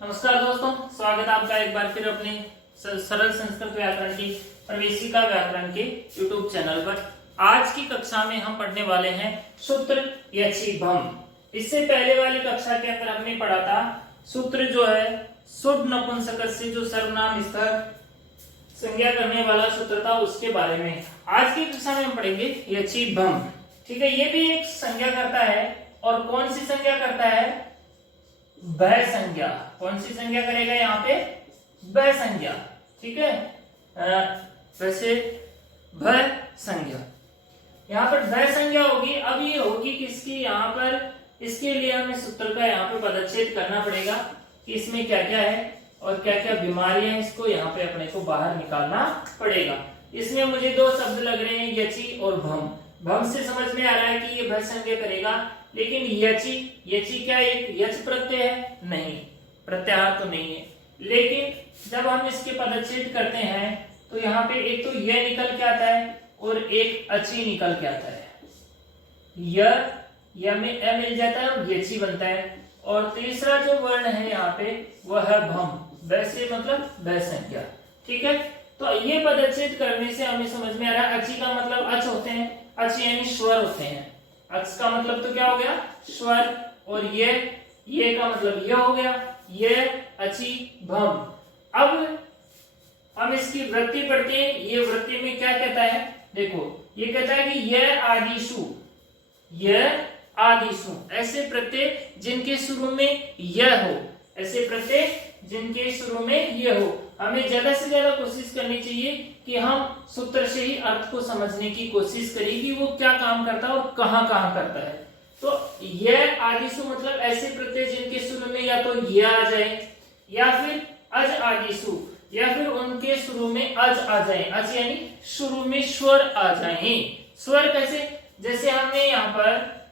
नमस्कार दोस्तों, स्वागत है आपका एक बार फिर अपने सरल संस्कृत व्याकरण की प्रवेशिका व्याकरण के YouTube चैनल पर। आज की कक्षा में हम पढ़ने वाले हैं सूत्र यछि भम। इससे पहले वाली कक्षा के अंदर हमने पढ़ा था सूत्र जो है शुद्ध नपुंसक से जो सर्वनाम स्थल संज्ञा करने वाला सूत्र था उसके बारे में। आज की कक्षा में हम पढ़ेंगे यछि भम। ठीक है, ये भी एक संज्ञा करता है और कौन सी संज्ञा करता है? भय संज्ञा। कौन सी संज्ञा करेगा यहाँ पे? भय संज्ञा। ठीक है, वैसे भय संज्ञा यहाँ पर भय संज्ञा होगी। अब ये होगी किसकी? यहाँ पर इसके लिए हमें सूत्र का यहाँ पे पदच्छेद करना पड़ेगा कि इसमें क्या क्या है और क्या क्या बीमारियां, इसको यहाँ पे अपने को बाहर निकालना पड़ेगा। इसमें मुझे दो शब्द लग रहे हैं, यछि और भम। भम से समझ में आ रहा है कि ये भय संज्ञा करेगा, लेकिन यछि क्या एक यच प्रत्यय है? नहीं, प्रत्याहार तो नहीं है। लेकिन जब हम इसके पदच्छेद करते हैं तो यहाँ पे एक तो यह निकल के आता है और एक अची निकल के आता है। यह में अ मिल जाता है और यछि बनता है। और तीसरा जो वर्ण है यहाँ पे वह है भम। वैसे मतलब भय संज्ञा। ठीक है, तो ये पदच्छेद करने से हमें समझ में आ रहा है अची का मतलब अच होते हैं, अच यानी स्वर होते हैं। अच का मतलब तो क्या हो गया? स्वर। और ये का मतलब यह हो गया, ये अची भम। अब हम इसकी वृत्ति पढ़ते हैं। ये वृत्ति में क्या कहता है? देखो, ये कहता है कि यह आदिशु ऐसे प्रत्यय जिनके शुरू में यह हो, ऐसे प्रत्यय जिनके शुरू में यह हो। हमें ज्यादा से ज्यादा कोशिश करनी चाहिए कि हम सूत्र से ही अर्थ को समझने की कोशिश करें कि वो क्या काम करता है और कहां कहां करता है। तो यह आदिशु मतलब ऐसे प्रत्यय जिनके शुरू में या तो यह आ जाए या फिर अज आदिशु या फिर उनके शुरू में अज आ जाए। अज यानी शुरू में स्वर आ जाए। स्वर कैसे? जैसे हमने यहाँ पर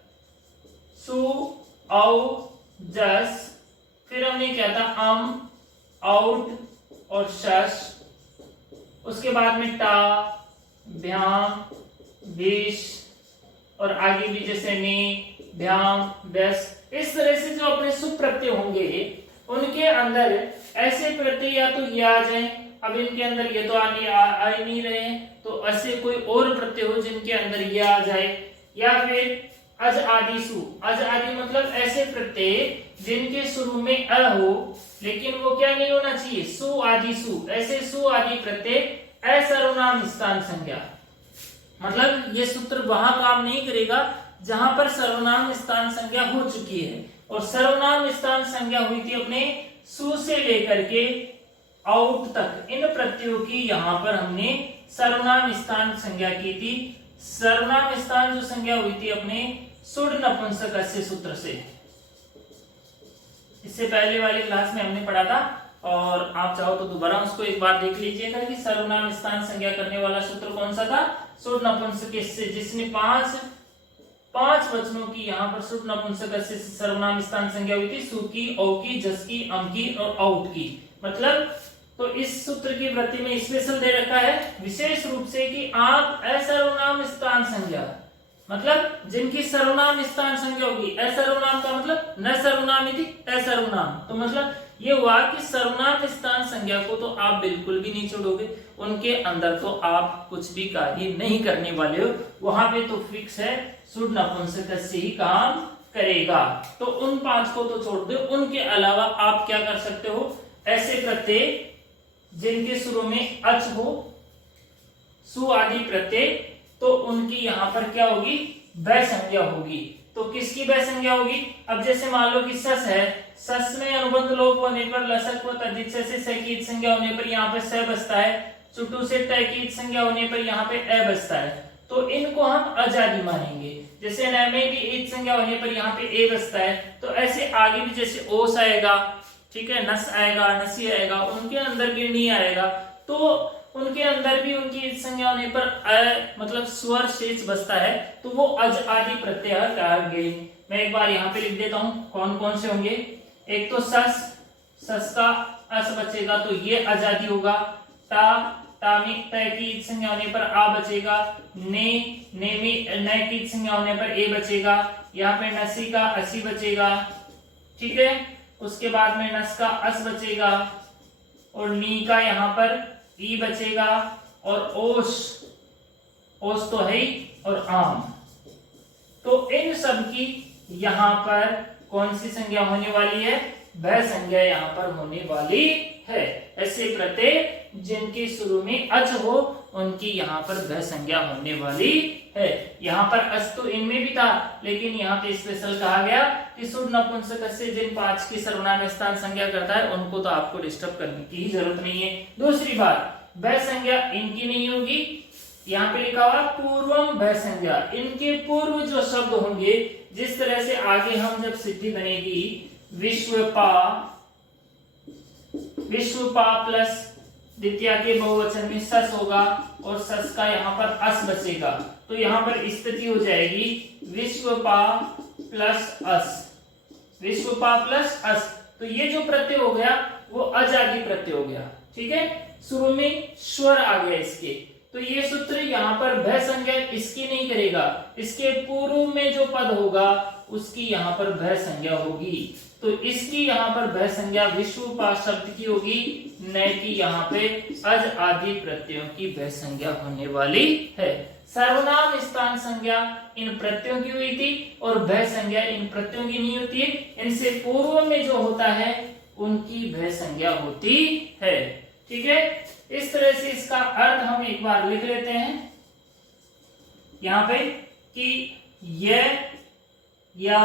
सु औ जस, फिर हमने क्या था अम आउट और शश, उसके बाद में टा भ्याम विष और आगे भी जैसे ने भ्याम व्यस। इस तरह से जो अपने सुप्रत्यय होंगे उनके अंदर ऐसे प्रत्यय या तो ये आ जाए। अब इनके अंदर ये तो आ ही नहीं रहे हैं, तो ऐसे कोई और प्रत्यय हो जिनके अंदर ये आ जाए। या फिर अज आदिशु, अज आदि मतलब ऐसे प्रत्यय जिनके शुरू में अ हो लेकिन वो क्या नहीं होना चाहिए? सु आदिशु। ऐसे सु आदि प्रत्यय असर्वनाम स्थान संज्ञा। मतलब ये सूत्र वहां काम नहीं करेगा जहां पर सर्वनाम स्थान संज्ञा हो चुकी है। और सर्वनाम स्थान संज्ञा हुई थी अपने सु से लेकर के आउट तक। इन प्रत्ययों की यहाँ पर हमने सर्वनाम स्थान संज्ञा की थी। सर्वनाम स्थान जो संज्ञा हुई थी अपने सुड नपुंसक से सूत्र से। इससे पहले वाली क्लास में हमने पढ़ा था और आप चाहो तो दोबारा उसको एक बार देख लीजिएगा कि सर्वनाम स्थान संज्ञा करने वाला सूत्र कौन सा था? सुड नपुंसक से, जिसने पांच वचनों की यहाँ पर सुड नपुंसक से सर्वनाम स्थान संज्ञा हुई थी। सु की, औ की, जस की, अम की और आउट की। मतलब तो इस सूत्र की वृत्ति में स्पेशल दे रखा है विशेष रूप से कि आप असर्वनाम स्थान संज्ञा मतलब जिनकी सर्वनाम स्थान संज्ञा होगी। असर्वनाम का मतलब न सर्वनाम यदि असर्वनाम, तो मतलब ये हुआ कि सर्वनाम स्थान संज्ञा को तो आप बिल्कुल भी नहीं छोड़ोगे, उनके अंदर तो आप कुछ भी कार्य नहीं करने वाले हो। वहां पे तो फिक्स है शुद्ध नपुंसक से ही काम करेगा। तो उन पांच को तो छोड़ दो, उनके अलावा आप क्या कर सकते हो? ऐसे प्रत्यय जिनके शुरू में अच हो, सु आदि प्रत्यय, तो उनकी यहाँ पर क्या होगी? भय संज्ञा होगी। तो किसकी भय संज्ञा होगी? अब जैसे मान लो कि सस है, सस में अनुबंध लोप होने पर लसक व तद्धित से सकीत संज्ञा होने पर यहाँ पे स बसता है। चुटू से टकीत संज्ञा होने पर यहाँ पे अ बसता है। तो इनको हम अजादि मानेंगे। जैसे न में भी ईद संज्ञा होने पर यहाँ पे ए बसता है, तो ऐसे आगे भी जैसे ओस आएगा, ठीक है, नस आएगा, नसी आएगा, उनके अंदर भी नहीं आएगा, तो उनके अंदर भी उनकी संज्ञा होने पर अ मतलब स्वर शेष बसता है, तो वो अज आदि प्रत्यय कहेंगे। मैं एक बार यहाँ पे लिख देता हूँ कौन कौन से होंगे। एक तो सस का अस बचेगा तो ये अजादि होगा। ता में त की संज्ञा होने पर आ बचेगा। ने में न की संज्ञा होने पर ए बचेगा। यहाँ पे नसी का असी बचेगा। ठीक है, उसके बाद में नस का अस बचेगा और नी का यहाँ पर ई बचेगा और ओस, ओस तो है ही, और आम। तो इन सब की यहाँ पर कौन सी संज्ञा होने वाली है? वह संज्ञा यहाँ पर होने वाली है। ऐसे प्रत्यय जिनके शुरू में अच हो उनकी यहाँ पर वह संज्ञा होने वाली है। यहाँ पर अच तो इनमें भी था, लेकिन यहाँ पे स्पेशल कहा गया कि शुद्ध नपुंसक से जिन 5 की सर्वनाम स्थान संज्ञा करता है उनको तो आपको डिस्टर्ब करने की ही जरूरत नहीं है। दूसरी बात, वह संज्ञा इनकी नहीं होगी। यहाँ पे लिखा हुआ पूर्वम वह संज्ञा, इनके पूर्व जो शब्द होंगे, जिस तरह से आगे हम जब सिद्धि बनेगी विश्वपा, विश्वपा प्लस द्वितीया के बहुवचन में सस होगा और सस का यहाँ पर अस बचेगा, तो यहाँ पर स्थिति हो जाएगी विश्वपा प्लस अस, विश्वपा प्लस अस। तो ये जो प्रत्यय हो गया वो अजादी प्रत्यय हो गया। ठीक है, शुरू में स्वर आ गया इसके, तो ये सूत्र यहाँ पर भय संज्ञा इसकी नहीं करेगा, इसके पूर्व में जो पद होगा उसकी यहाँ पर भय संज्ञा होगी। तो इसकी यहाँ पर भय संज्ञा विश्वपा शब्द की होगी, न कि यहाँ पे अज आदि प्रत्ययों की भय संज्ञा होने वाली है। सर्वनाम स्थान संज्ञा इन प्रत्ययों की हुई थी और भय संज्ञा इन प्रत्ययों की नहीं होती है। इनसे पूर्व में जो होता है उनकी भय संज्ञा होती है। ठीक है, इस तरह से इसका अर्थ हम एक बार लिख लेते हैं यहाँ पे कि यह या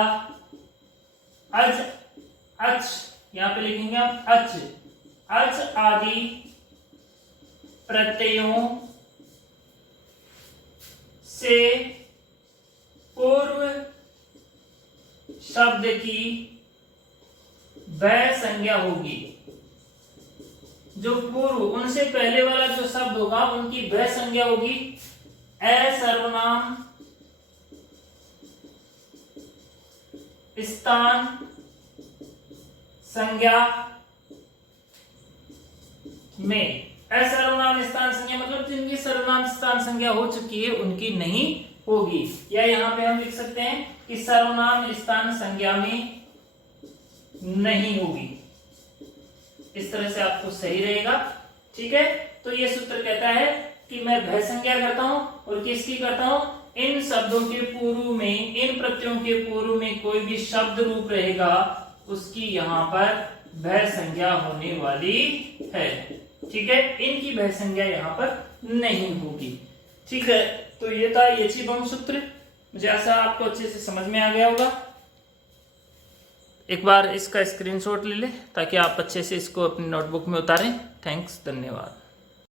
अज, अच, यहाँ पे लिखेंगे हम अच, अच आदि प्रत्ययों से पूर्व शब्द की वह संज्ञा होगी। जो पूर्व, उनसे पहले वाला जो शब्द होगा उनकी वह संज्ञा होगी असर्वनाम स्थान संज्ञा में। असर्वनाम स्थान संज्ञा मतलब जिनकी सर्वनाम स्थान संज्ञा हो चुकी है उनकी नहीं होगी, या यहां पे हम लिख सकते हैं कि सर्वनाम स्थान संज्ञा में नहीं होगी। इस तरह से आपको सही रहेगा। ठीक है, तो ये सूत्र कहता है कि मैं भय संज्ञा करता हूं और किसकी करता हूं? इन शब्दों के पूर्व में, इन प्रत्ययों के पूर्व में कोई भी शब्द रूप रहेगा उसकी यहाँ पर भय संज्ञा होने वाली है। ठीक है, इनकी भय संज्ञा यहाँ पर नहीं होगी। ठीक है, तो ये था यचिबम सूत्र। मुझे आशा आपको अच्छे से समझ में आ गया होगा। एक बार इसका स्क्रीनशॉट ले ले ताकि आप अच्छे से इसको अपनी नोटबुक में उतारें। थैंक्स, धन्यवाद।